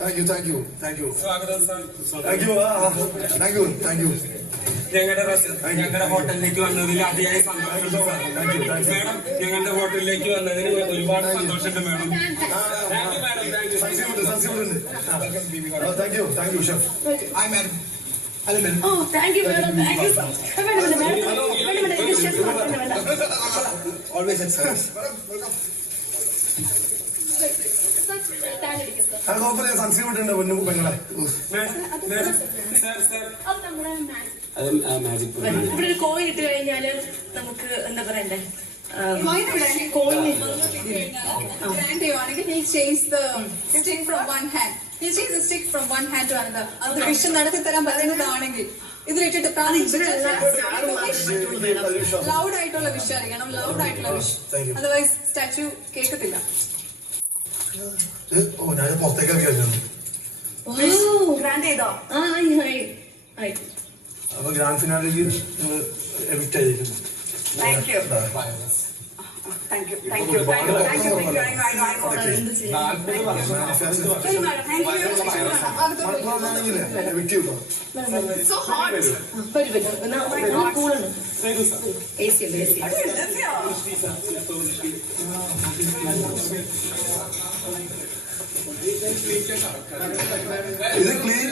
Thank you thank you thank you thank you thank you thank you ഞങ്ങളുടെ ഞങ്ങളുടെ ഹോട്ടലിലേക്ക് വന്നതിൽ അതിയായ സന്തോഷം മേഡം മാഡം ഞങ്ങളുടെ ഹോട്ടലിലേക്ക് വന്നതിന് ഒരുപാട് സന്തോഷമുണ്ട് madam thank you madam thank you സൺസിമുണ്ട് സൺസിമുണ്ട് thank you thank you chef hi ma'am hello ma'am oh madam. Always at service പൊന്നു പെങ്ങളെ മാഡം സാർ സാർ അത് മാജിക് ഇവിടെ ഒരു കോയിൻ ഇട്ട് കഴിഞ്ഞാൽ നമുക്ക് എന്താ പറയണ്ടേ. അത് നടത്തി തരാൻ പറ്റുന്നതാണെങ്കിൽ ഇതിലിട്ടിട്ട് ലൗഡ് ആയിട്ടുള്ള വിഷ് അറിയണം. ലൗഡ് ആയിട്ടുള്ള വിഷ്. അതർവൈസ് സ്റ്റാച്ചു കേൾക്കത്തില്ല. പുറത്തേക്ക് ഗ്രാൻഡ് ചെയ്തോ? ആയി ആയി. അപ്പൊ ഗ്രാൻഡ് ഫിനാലിക്ക് എവിക്റ്റ് ആയിരിക്കുന്നു thank you thank you thank you thank you thank you എന്ത് ചെയ്യാം മലപ്പുറമാണെങ്കിൽ evict so hot A C A C ഇത് ക്ലീൻ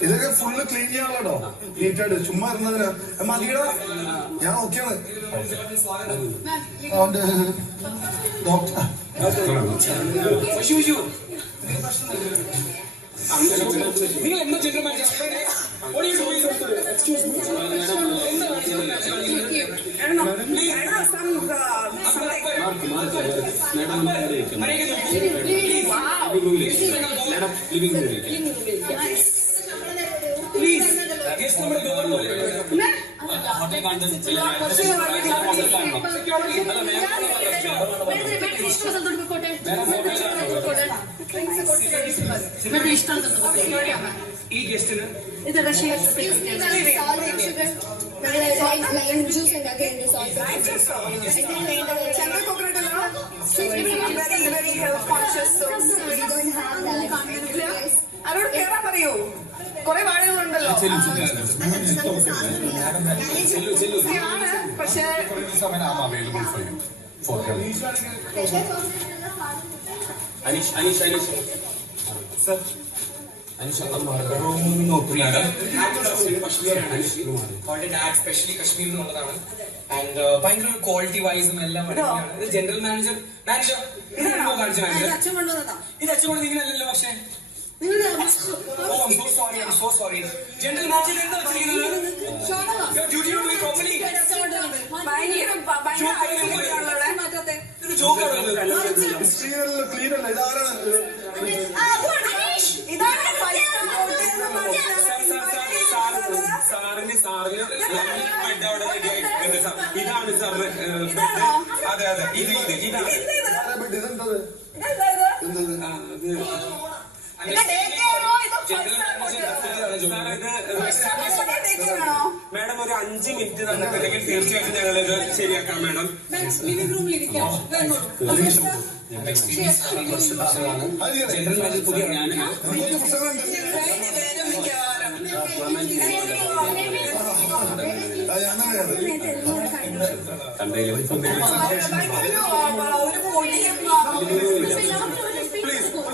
ഇതൊക്കെ ഫുള്ള് ക്ലീൻ ചെയ്യാനുള്ളോ നീറ്റായിട്ട് ചുമ്മാ ഇരുന്നതിന് മതിയുടെ ഞാൻ ഓക്കെയാണ് അതുകൊണ്ട് ഡോക്ടർ നിങ്ങൾ എന്താ ജനറൽ എക്സ്ക്യൂസ് മീ ഹോട്ടൽ കാണിച്ചു ഇഷ്ടമുള്ള സ്ഥലത്തോട്ട് പോയിക്കോട്ടെ മേഡം ഇഷ്ടമുള്ള സ്ഥലത്തോട്ട് പോയിക്കോട്ടെ ഈ ഗസ്റ്റിന് ഇത് കുറെ വാഴകളുണ്ടല്ലോ പക്ഷേ Aneesh Aneesh Aneesh sir specially and ഭയങ്കര ക്വാളിറ്റി വൈസും എല്ലാം ജനറൽ മാനേജർ മാനേജർ ഇത് അച്ഛൻ കൊണ്ടുവന്നതാ ഇത് അച്ഛൻ കൊണ്ട് നിങ്ങളല്ലല്ലോ പക്ഷേ സാറിന് സാറിന് ബെഡ് അവിടെ സാർ. ഇതാണ് സാർ ബെഡ് അതെ അതെ. ഇത് ഇത് ഇതാണ്. ഇതെന്താ മാഡം ഒരു അഞ്ച് മിനിറ്റ് തന്നിട്ടുണ്ടെങ്കിൽ തീർച്ചയായിട്ടും ഞങ്ങൾ ഇത് ശരിയാക്കാം മാഡം ജനറൽ മാനേജർ പുതിയ ഞാൻ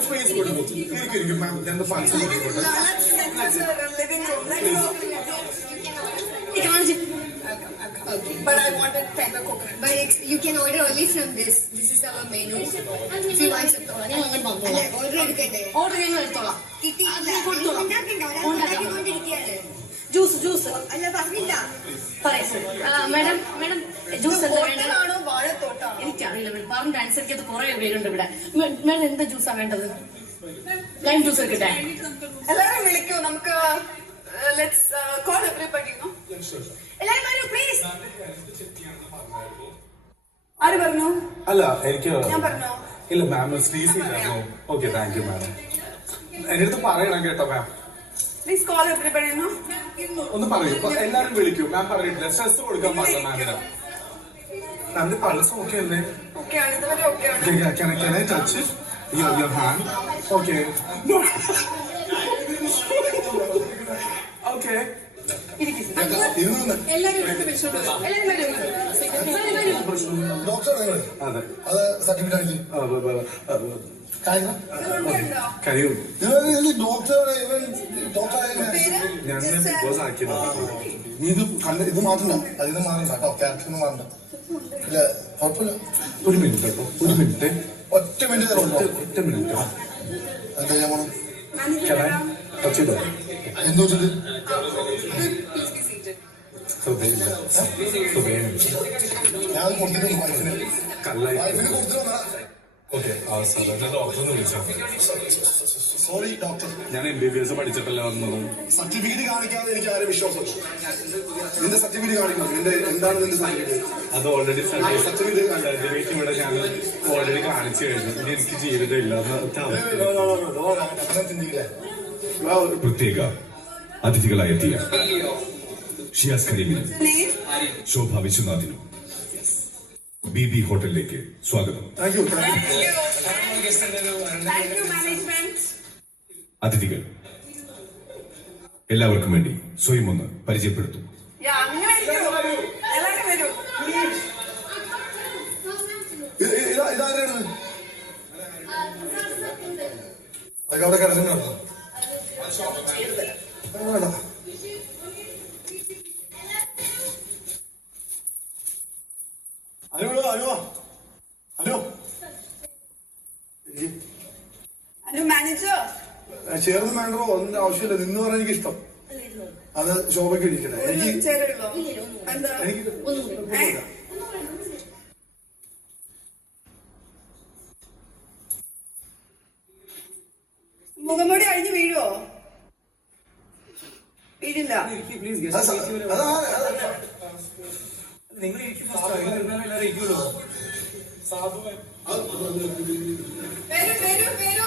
ഞാൻ സ്പേസ് കൊടുക്കും ഇരിക്കും ഇരിക്കും ma'am living room But I wanted tender coconut. But it's, you can order only from this. This is our menu. If you want some ഞാൻ അങ്ങോട്ട് order എടുക്കട്ടെ? ഓർഡർ ഞങ്ങൾ എടുത്തോളാം. കിട്ടിയില്ല. ഉണ്ടാക്കണ്ട ഉണ്ടാക്കിക്കൊണ്ടിരിക്കുകയാണ് ജ്യൂസ് ജ്യൂസ് അല്ല പറഞ്ഞില്ല. പറയാം. മാഡം മാഡം ജ്യൂസ് എന്താ വേണ്ടത്? മാഡം പറഞ്ഞ അനുസരിക്കത്ത് കുറെ പേരുണ്ട് ഇവിടെ. മാഡം എന്താ ജ്യൂസാ വേണ്ടത്? ലൈം ജ്യൂസ് എടുക്കട്ടെ എല്ലാവരും വിളിക്കൂ. നമുക്ക് ലെറ്റ്സ് കോൾ എവറിബഡി നോ എല്ലാവരും വരൂ പ്ലീസ് ആര് പറഞ്ഞു? അല്ല എനിക്ക് ഞാൻ പറഞ്ഞോ? ഇല്ല മാം സ്ലീസ് ഓക്കെ താങ്ക് യു മാഡം എന്റെ അടുത്ത് പറയണം കേട്ടോ ma'am please call everybody no ഒന്ന് പറയൂ. എല്ലാരും വിളിക്കൂ. മാം പറയൂ സ്ട്രെസ് കൊടുക്കാൻ പറഞ്ഞു മാമിന് ഓക്കെ അല്ലേ? Okay, ആണ് okay. ഓക്കെ ആണ് Can I, can I touch? It? Your, your hand? Okay. No. okay. കഴിയും? ഞാൻ ബോസ് ആക്കിയതാണ്. നീ ഇത് കണ്ട ഇത് മാറ്റണ്ട അതിന് മാറണ്ട കേട്ടോ ക്യാരക്ടറിന് മാറണ്ട ഇല്ല കുഴപ്പമില്ല. ഒരു മിനിറ്റ് കേട്ടോ. ഒരു മിനിറ്റ്. ഒറ്റ മിനിറ്റ് തരുള്ളൂ ഒറ്റ മിനിറ്റ് എന്താ ഞാൻ Can I touch it? എന്ത് ഹൃദയമില്ല ഞാൻ കൊടുത്തിട്ടുണ്ട് വൈഫിന്. വൈഫിന് കൊടുത്തിട്ടുണ്ടാ. സോറി ഡോക്ടർ ഞാൻ എം ബി ബി എസ് പഠിച്ചിട്ടല്ല വന്നത്? സർട്ടിഫിക്കറ്റ് കാണിക്കാതെ എനിക്ക് ആരും വിശ്വാസം നിന്റെ സർട്ടിഫിക്കറ്റ് കാണിക്കണം. നിന്റെ എന്താണ് നിന്റെ സർട്ടിഫിക്കറ്റ് അത് ഓൾറെഡി സർട്ടിഫിക്കറ്റ് ഇവിടെ ഞാൻ ഓൾറെഡി കാണിച്ചു കഴിഞ്ഞു. ഇനി എനിക്ക് ജീവിതം ഇല്ല അങ്ങനെ ചിന്തിക്കില്ലേ. പ്രത്യേക അതിഥികളായെത്തിയ ഷിയാസ് കരീമിനും? ശോഭ വിശ്വനാഥിനും. ബി ബി ഹോട്ടലിലേക്ക് സ്വാഗതം. Thank you. അതിഥികൾ എല്ലാവർക്കും വേണ്ടി സ്വയം ഒന്ന് പരിചയപ്പെടുത്തും. അവിടെ അങ്ങനെ ഒന്നും ആവശ്യമില്ല. നിന്ന് പറയാൻ എനിക്ക് ഇഷ്ടം അത് ശോഭയ്ക്ക് ഇരിക്കണം എനിക്ക് എനിക്ക്? മുഖംമൂടി അഴിഞ്ഞു വീഴുവോ? വീഴില്ല. നിങ്ങൾ സാധു വരും വരും വരൂ.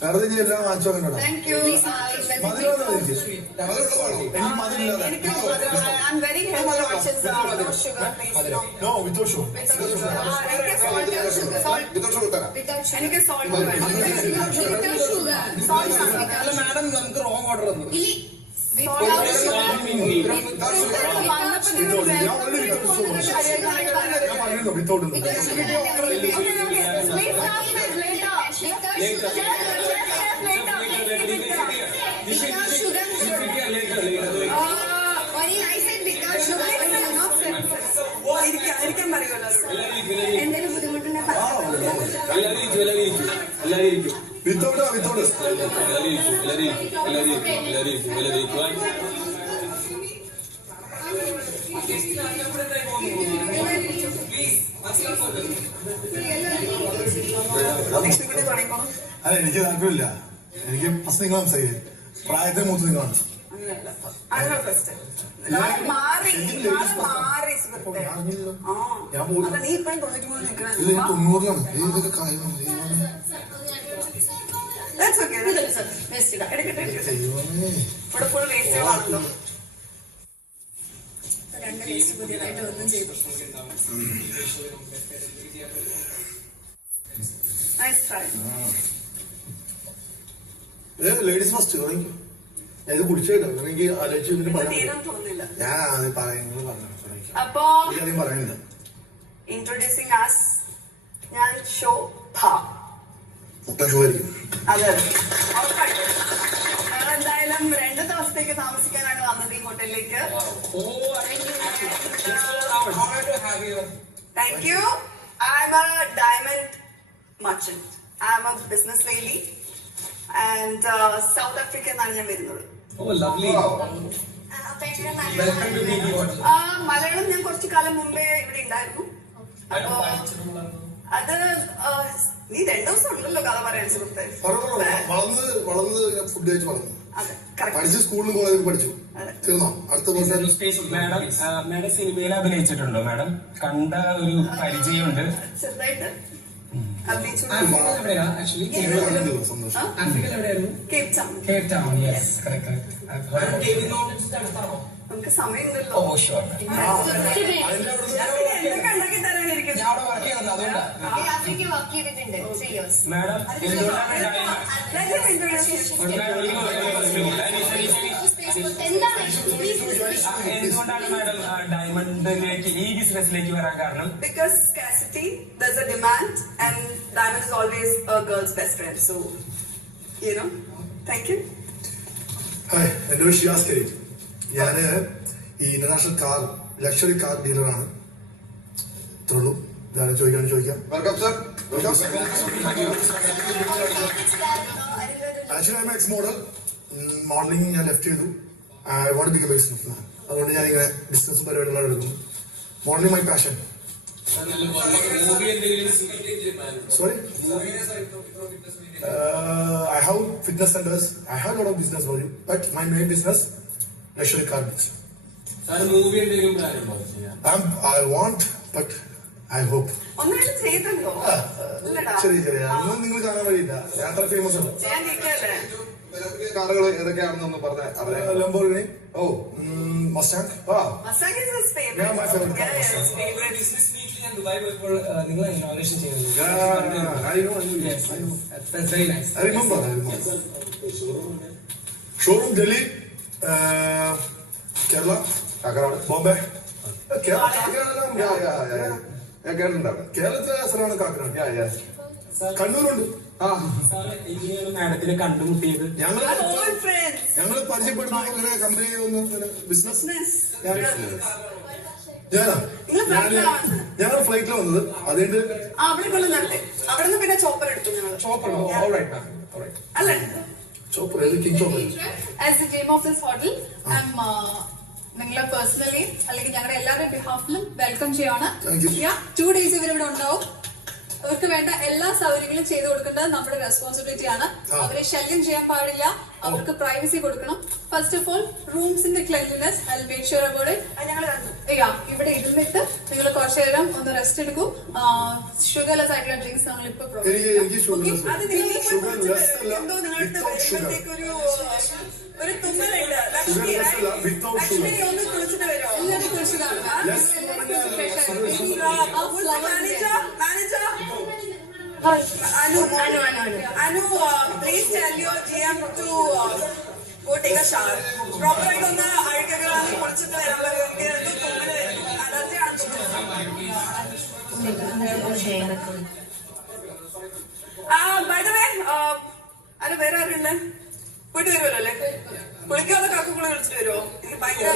വെറുതെ ഇനി എല്ലാം വാങ്ങിച്ചോ കണ്ടോ you. മധുരമുള്ള എനിക്ക് എനിക്ക് മധുരമില്ലാതെ I'm very healthy conscious. uh, No sugar. No. No without sugar ആ, എനിക്ക് salt and sugar. Salt. Without sugar തരാം എനിക്ക് salt വേണം. Salt ആണ്. മാഡം നമുക്ക് റോങ് ഓർഡർ തന്നു വിത്തൗട്ട് ഇരിക്കും. വിത്തൗട്ട് വിത്തൗട്ട് എല്ലാവരും അല്ല എനിക്ക് താല്പര്യമില്ല. എനിക്ക് ഫസ്റ്റ് നിങ്ങൾ സംസാരിക്കും പ്രായത്തെ മൂത്ത് നിങ്ങളാണ്. മാറി വേസ്റ്റ് പുതിയതായിട്ട് ഒന്നും ചെയ്തു. ലേഡീസ് ഫസ്റ്റ് തുടങ്ങി ഇത് കുടിച്ചേട്ടോ എനിക്ക് ആലോചിച്ച് ഞാൻ പറയുന്നത് അപ്പോ പറയുന്നില്ല ഇൻട്രൊഡ്യൂസിങ് ആസ് ഞാൻ ഷോ മുട്ട ഷോ ആയിരിക്കും. അതെ. എന്തായാലും ദിവസത്തേക്ക് താമസിക്കാനാണ് വന്നത് ഈ ഹോട്ടലിലേക്ക്. Thank you I'm a diamond merchant I'm a business lady and South Africa എന്നാണ് ഞാൻ വരുന്നത്. മലയാളം ഞാൻ കുറച്ചു കാലം മുമ്പേ ഇവിടെ ഉണ്ടായിരുന്നു. അപ്പോ അത് നീ രണ്ടു ദിവസം ഉണ്ടല്ലോ കഥ പറയാൻ സുഹൃത്തെ. പറഞ്ഞു വളർന്ന് വളർന്ന് ഫുഡ് കഴിച്ച് വളർന്നു. പഠിച്ച് സ്കൂളിലും കോളേജിൽ പഠിച്ചു. തീർന്നോ? അടുത്ത മാഡം മാഡം സിനിമയിൽ അഭിനയിച്ചിട്ടുണ്ടോ? മാഡം കണ്ട ഒരു പരിചയമുണ്ട്. ആക്ച്വലി ആഫ്രിക്കയിൽ എവിടെയായിരുന്നു? Cape Town. Cape Town yes correct correct നമുക്ക് സമയമുണ്ടല്ലോ ഓ ഷുവർ ഞാൻ പിന്നെ എന്തൊക്കെ ഉണ്ടാക്കി തരാനിരിക്കുന്നു ഞാൻ അവിടെ വർക്ക് ചെയ്തത് അതുകൊണ്ടാണ് ആഫ്രിക്ക വർക്ക് ചെയ്തിട്ടുണ്ട് ത്രീ ഇയേഴ്സ് മാഡം എന്തുകൊണ്ടാണ് diamond Let him introduce himself. എന്താണ് എന്തുകൊണ്ടാണ് മാഡം ഡയമണ്ടിലേക്ക് ഈ ബിസിനസ്സിലേക്ക് വരാൻ കാരണം Because scarcity, there's a demand, and diamond is always a girl's best friend. So, you know, thank you. Hi എന്റെ പേര് ഷിയാസ് കരീം ഞാൻ ഈ ഇന്റർനാഷണൽ കാർ ലക്ഷറി കാർ ഡീലറാണ് ഇത്രയുള്ളൂ. ഞാൻ ചോദിക്കാൻ ചോദിക്കാം. Welcome sir actually I ex model morning ഞാൻ ലെഫ്റ്റ് ചെയ്തു. ഐ വോണ്ട് ബിക്കം ബിസിനസ് അതുകൊണ്ട് ഞാൻ ഇങ്ങനെ ബിസിനസ് പരിപാടികളാണ് എടുക്കുന്നു. Modeling my passion sorry I have fitness centres I have lot of business for you but my main business ഉണ്ടോ ചെയ്യാൻ? I want but I hope ചെറിയ ചെറിയ ശരി അതൊന്നും നിങ്ങൾ കാണാൻ വഴിയില്ല. ഞാൻ അത്ര ഫേമസ് ആണ് കാറുകൾ ഏതൊക്കെയാണെന്നൊന്ന് പറഞ്ഞാൽ ലംബോർഗിനി ഓ മസ്റ്റാങ് ഫേവറേറ്റ് ഞാൻ ദുബായ് പോയപ്പോൾ നിങ്ങൾ ഇനോഗ്രേഷൻ ചെയ്തത് Yeah, I know, Kakkanad Bombay Kerala ഞാൻ കേട്ടിട്ടുണ്ടാവും. കേരളത്തിലെ സ്ഥലമാണ് കാക്കനാട്. കണ്ണൂരുണ്ട്. മാഡത്തിന് കണ്ടുമുട്ടിയത് ഞങ്ങൾ ഓൾ ഫ്രണ്ട്സ് ഞങ്ങൾ പരിചയപ്പെടുന്ന ഇങ്ങനെ കമ്പനി ഒന്ന് ബിസിനസ് ഞങ്ങൾ ഫ്ലൈറ്റിൽ വന്നത്. അതുകൊണ്ട് അവിടെ നിന്ന് പിന്നെ ചോപ്പർ എടുത്തു ഞങ്ങൾ chopper all right all right അല്ലേ? Chopper king chopper as the team of this hotel I'm നിങ്ങളെ പേഴ്സണലി അല്ലെങ്കിൽ ഞങ്ങളുടെ എല്ലാവരുടെ ബിഹാഫിലും വെൽക്കം ചെയ്യാണ്. ടു ഡേയ്സ് ഇവരിവിടെ ഉണ്ടാവും. അവർക്ക് വേണ്ട എല്ലാ സൗകര്യങ്ങളും ചെയ്തു കൊടുക്കേണ്ടത് നമ്മുടെ റെസ്പോൺസിബിലിറ്റി ആണ്. അവരെ ശല്യം ചെയ്യാൻ പാടില്ല. അവർക്ക് പ്രൈവസി കൊടുക്കണം. First of all റൂംസിന്റെ cleanliness I make sure about ഇവിടെ ഇരുന്നിട്ട് നിങ്ങൾ കുറച്ചു നേരം ഒന്ന് റെസ്റ്റ് എടുക്കൂ. ഷുഗർലെസ് ആയിട്ടുള്ള ഡ്രിങ്ക്സ് നമ്മൾ ഇപ്പൊ ഒരു തുമ്മലുണ്ട്. ഒന്ന് കുളിച്ചിട്ട് വരുമോ എല്ലാവരും കുറിച്ചതാണ് Yes. Manager manager Anu Anu Anu Anu. Anu, uh, please tell your GM to uh, go take a shower. Proper ആയിട്ട് ഒന്ന് അഴുക്കൊക്കെ കുളിച്ചിട്ട് വരാൻ പറയും. എനിക്ക് എന്തോ തുമ്മൽ ഒക്കെ Ah, by the way, uh, അല്ല വേറെ ആരുണ്ട് പോയിട്ട് വരുമല്ലോ അല്ലേ? കുളിക്കാതെ കാക്കുകുളി വിളിച്ചിട്ട് വരുമോ? എനിക്ക് ഭയങ്കര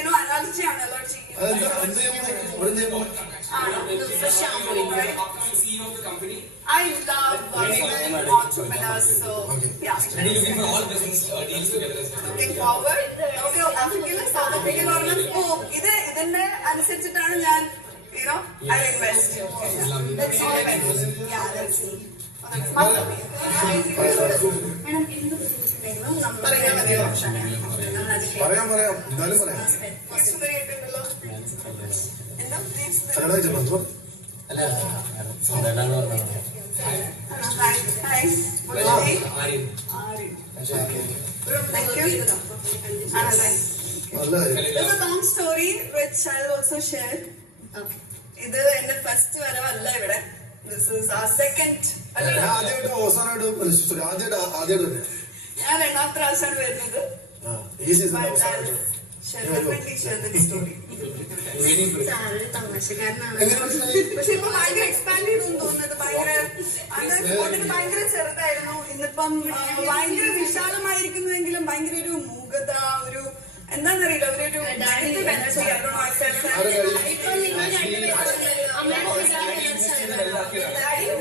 ഇനോ അലർജി. ആണ്? I love working entrepreneurs, so yeah. And you're looking for all business uh, deals together. Looking forward. Okay, ആഫ്രിക്കയിലെ സൗത്ത് ആഫ്രിക്കയിൽ പറഞ്ഞാൽ ഓ ഇത് ഇതിന്റെ അനുസരിച്ചിട്ടാണ് ഞാൻ you know yes. I invest. Let's all what happens. Yeah, let's see. Oh, that's me. പറയാം പറയാം എന്തായാലും പറയാം. എന്താ? നീ Story which I'll also share. Okay ഇത് എന്റെ ഫസ്റ്റ് വരവല്ല ഇവിടെ. സെക്കൻഡ് ഞാൻ രണ്ടാമത്തെ പ്രാവശ്യമാണ് വരുന്നത്. ഈ സീസൺ പക്ഷെ ഇപ്പൊ ഭയങ്കര എക്സ്പാൻഡ് ചെയ്തു തോന്നുന്നത് ഭയങ്കര അന്ന് ഫോട്ടോക്ക് ഭയങ്കര ചെറുതായിരുന്നു ഇന്നിപ്പം ആ, ഭയങ്കര വിശാലമായിരിക്കുന്നുവെങ്കിലും ഭയങ്കര ഒരു മൂകത ഒരു എന്താന്നറിയില്ല അവരൊരു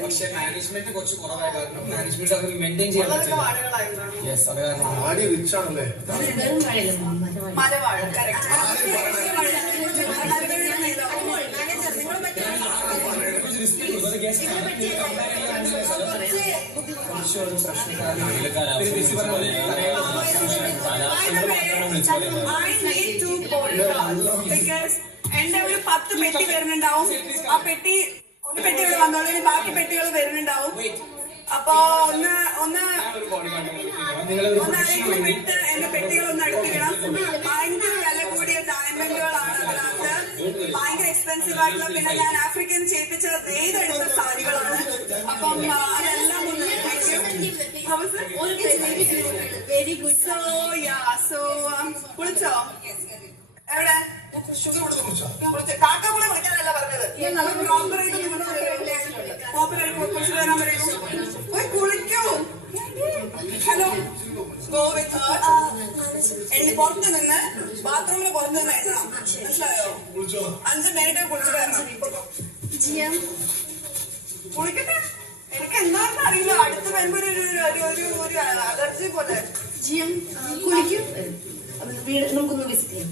പക്ഷെ മാനേജ്മെന്റ് കുറച്ച് കുറവായ കാരണം മാനേജ്മെന്റ് അവർ മെയിന്റെയിൻ ചെയ്യാൻ പറ്റില്ല യെസ് അത് കാരണം ആടി റിച്ച് ആണല്ലേ? വെറും മഴയില്ല മഴ എന്റെ ഒരു പത്ത് പെട്ടി വരുന്നുണ്ടാവും. ആ പെട്ടി ഒരു പെട്ടി ഇവിടെ വന്നോളൂ ബാക്കി പെട്ടികൾ വരുന്നുണ്ടാവും. അപ്പൊ ഒന്ന് ഒന്ന് ഒന്ന് ആരെങ്കിലും വിട്ട് എന്റെ പെട്ടികൾ ഒന്ന് അടുപ്പിക്കണം. ഭയങ്കര വില കൂടിയ ഡയമണ്ടുകളാണ് അതിനകത്ത്. ഭയങ്കര എക്സ്പെൻസീവ് ആയിട്ടുള്ള പിന്നെ ഞാൻ ആഫ്രിക്കൻ ചെയ്യിപ്പിച്ച നെയ്തെടുത്ത സാരികളാണ്. അപ്പം അതെല്ലാം ഒന്ന്? Very good so yeah so കുളിച്ചോ? എവിടെ? കാക്കക്കുളി വിളിക്കാനല്ല പറഞ്ഞത് പോയി കുളിക്കൂ. ഹലോ എണ്ണി പുറത്ത് നിന്ന് ബാത്റൂമിൽ പുറത്ത് നിന്ന് എഴുതണം മനസ്സിലായോ അഞ്ച് മിനിറ്റ് കുളിച്ചു വരണം കുളിക്കട്ടെ എനിക്ക് എന്താണെന്ന് അറിയില്ല അടുത്ത് വരുമ്പോ ഒരു ഒരു- അലർജി പോലെ കുളിക്കും നമുക്കൊന്ന് വിസിറ്റ് ചെയ്യാം.